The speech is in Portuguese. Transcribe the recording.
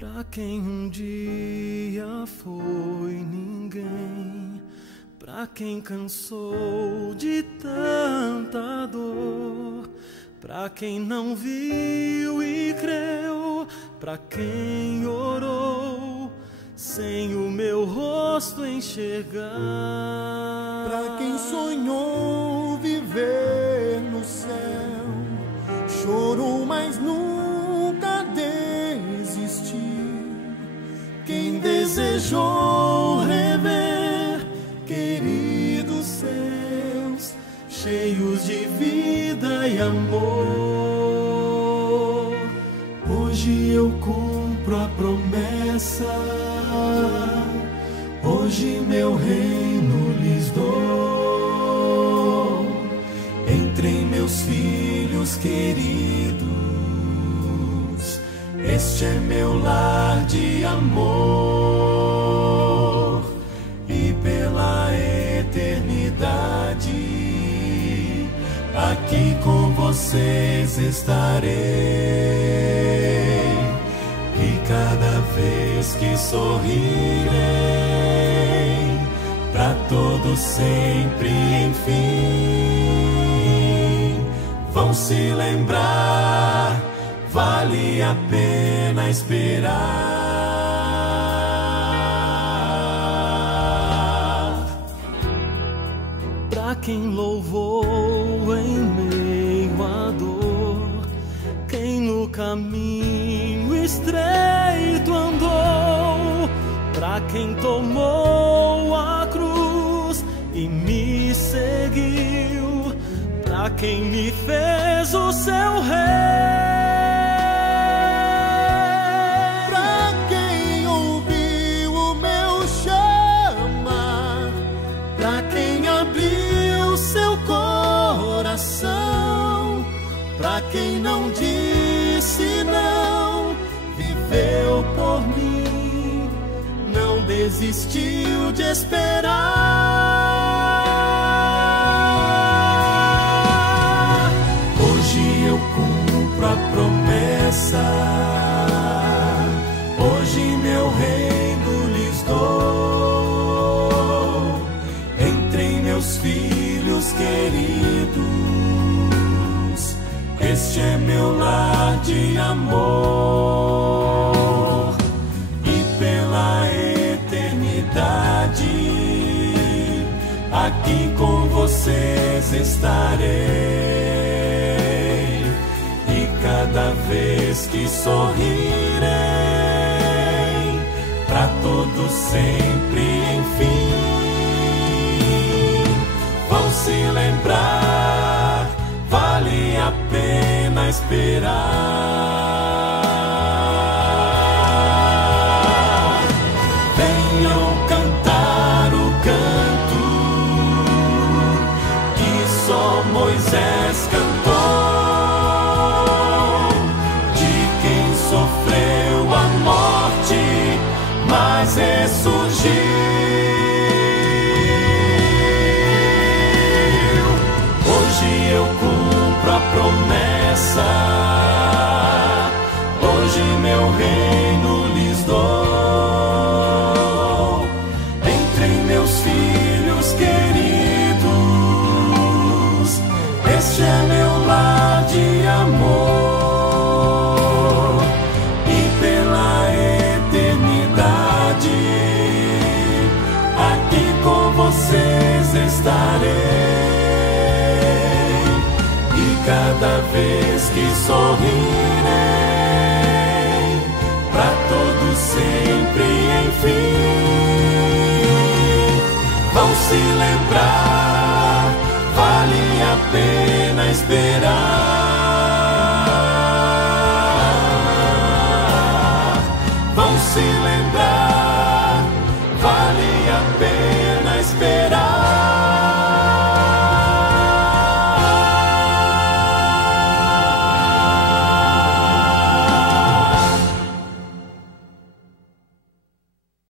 Pra quem um dia foi ninguém, pra quem cansou de tanta dor, pra quem não viu e creu, pra quem orou sem o meu rosto enxergar, pra quem sonhou viver no céu, chorou, mas nunca desistiu. Quem desejou rever queridos céus, cheios de vida e amor, hoje eu cumpro a promessa, hoje meu reino lhes dou. Entrem meus filhos queridos, este é meu lar de amor, e pela eternidade aqui com vocês estarei. E cada vez que sorrirei, pra todos sempre, enfim, vão se lembrar, vale a pena esperar. Pra quem louvou em meio à dor, quem no caminho estreito andou, pra quem tomou a cruz e me seguiu, pra quem me fez o seu rei, pra quem ouviu o meu chamar, pra quem abriu seu coração, pra quem não disse não, viveu por mim, não desistiu de esperar. Hoje eu cumpro a promessa, hoje meu reino lhes dou. Entrem meus filhos queridos, este é meu lar de amor, e pela eternidade aqui com vocês estarei. E cada vez que sorrirei, pra todos sempre, enfim, vão se lembrar, vale a pena esperar. Venham cantar o canto que só Moisés cantou, de quem sofreu a morte, mas ressurgiu. Hoje eu cumpro a promessa, hoje meu reino lhes dou. Entrem meus filhos queridos, este é meu lar de amor, e pela eternidade aqui com vocês estarei. Cada vez que sorrirei, pra todos sempre, enfim, vão se lembrar, vale a pena esperar. Vão se lembrar.